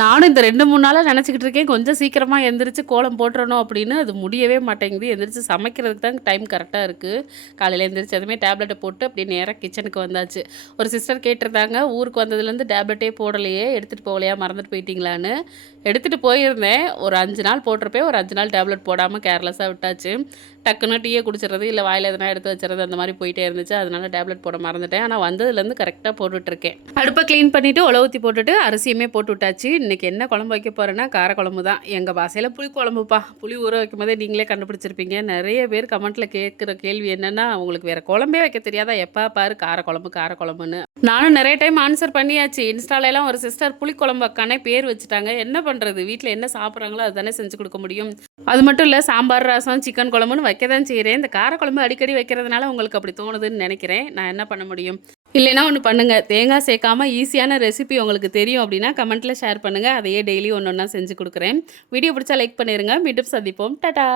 நானும் இந்த 2, 3 நாளா நெனச்சுக்கிட்டு இருக்கேன். கொஞ்சம் சீக்கிரமா எந்திரிச்சு கோலம் போட்டுறணும் அப்படின்னு. அது முடியவே மாட்டேங்குது. எந்திரிச்சு சமைக்கிறதுக்கு தான் டைம் கரெக்ட்டா இருக்கு. காலையில எந்திரிச்சதுமே டேப்லெட்ட போட்டு அப்படியே நேரா கிச்சனுக்கு வந்தாச்சு. ஒரு சிஸ்டர் கேட்டிருந்தாங்க, ஊருக்கு வந்ததுலேருந்து டேப்லெட்டே போடலையே, எடுத்துட்டு போகலையா, மறந்துட்டு போயிட்டீங்களான்னு. எடுத்துட்டு போயிருந்தேன். ஒரு 5 நாள் போட்டிருப்பேன். ஒரு 5 நாள் டேப்லெட் போடாம கேர்லெஸ்ஸா விட்டாச்சு. டக்குன்னு டீய குடிச்சிறது, இல்ல வாயில எதனா எடுத்து வச்சுறது அந்த மாரி போயிட்டே இருந்துச்சு. அதனால டேப்லெட் போட மறந்துட்டேன். ஆனா வந்ததுலேருந்து கரெக்ட்டா போட்டுட்ருக்கேன். அடுப்ப கிளீன் பண்ணிட்டு, ஒல ஊத்தி போட்டுட்டு, அரிசியுமே போட்டு விட்டாச்சு. இன்னைக்கு என்ன குழம்பு வைக்க போறேன்னா, காரக்குழம்பு தான். எங்க பாஷையில புளிக்குழம்புப்பா. புளி ஊற வைக்கும்போதே நீங்களே கண்டுபிடிச்சிருப்பீங்க. நெறைய பேர் கமெண்ட்ல கேட்கிற கேள்வி என்னன்னா, உங்களுக்கு வேற குழம்பே வைக்க தெரியாதா? எப்ப பாரு காரக்குழம்பு, காரக்குழம்புன்னு. நானும் நெறைய டைம் ஆன்சர் பண்ணியாச்சு. இன்ஸ்டாலலாம் ஒரு சிஸ்டர் புளிக்குழம்பு அக்கானே பேர் வச்சுட்டாங்க. என்ன பண்றது? வீட்ல என்ன சாப்பிடுறாங்களோ அதுதானே செஞ்சு குடுக்க முடியும். அது மட்டும் இல்ல சாம்பார், ரசம், சிக்கன் குழம்புன்னு வைக்க தான் செய்றேன். இந்த காரக்குழம்பு அடிக்கடி வைக்கிறதுனால உங்களுக்கு அப்படி தோணுதுன்னு நெனைக்கிறேன். நான் என்ன பண்ண முடியும்? இல்லைன்னா ஒண்ணு பண்ணுங்க. தேங்காய் சேர்க்காம ஈஸியான ரெசிபி உங்களுக்கு தெரியும் அப்படின்னா, கமெண்ட்ல ஷேர் பண்ணுங்க. அதையே டெய்லி ஒண்ணொண்ணா செஞ்சு குடுக்குறேன். வீடியோ பிடிச்சா லைக் பண்ணிருங்க. மீண்டும் சந்திப்போம். டாடா!